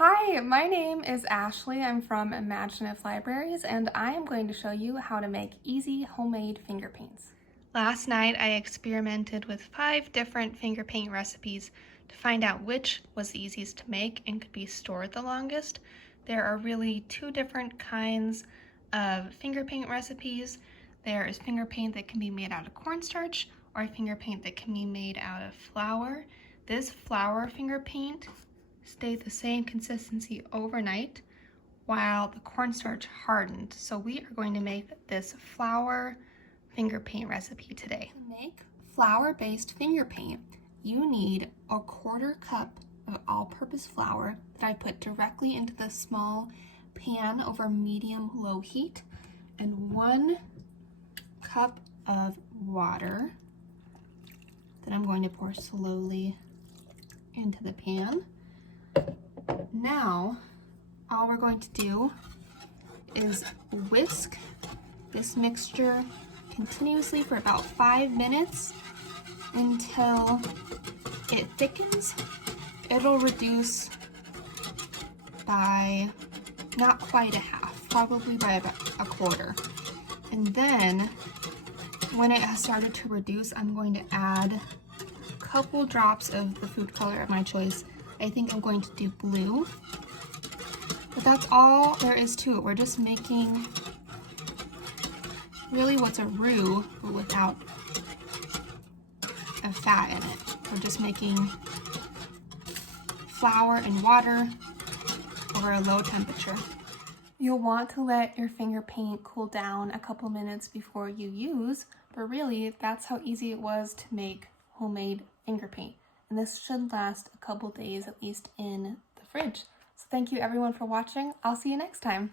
Hi, my name is Ashley. I'm from Imaginative Libraries, and I am going to show you how to make easy homemade finger paints. Last night I experimented with 5 different finger paint recipes to find out which was the easiest to make and could be stored the longest. There are really 2 different kinds of finger paint recipes. There is finger paint that can be made out of cornstarch or finger paint that can be made out of flour. This flour finger paint stayed the same consistency overnight while the cornstarch hardened. So we are going to make this flour finger paint recipe today. To make flour-based finger paint, you need a 1/4 cup of all-purpose flour that I put directly into the small pan over medium-low heat, and 1 cup of water that I'm going to pour slowly into the pan. Now, all we're going to do is whisk this mixture continuously for about 5 minutes until it thickens. It'll reduce by not quite a half, probably by about a 1/4. And then when it has started to reduce, I'm going to add a couple drops of the food color of my choice. I think I'm going to do blue, but that's all there is to it. We're just making really what's a roux, but without a fat in it. We're just making flour and water over a low temperature. You'll want to let your finger paint cool down a couple minutes before you use, but really that's how easy it was to make homemade finger paint. And this should last a couple days, at least in the fridge. So thank you everyone for watching. I'll see you next time.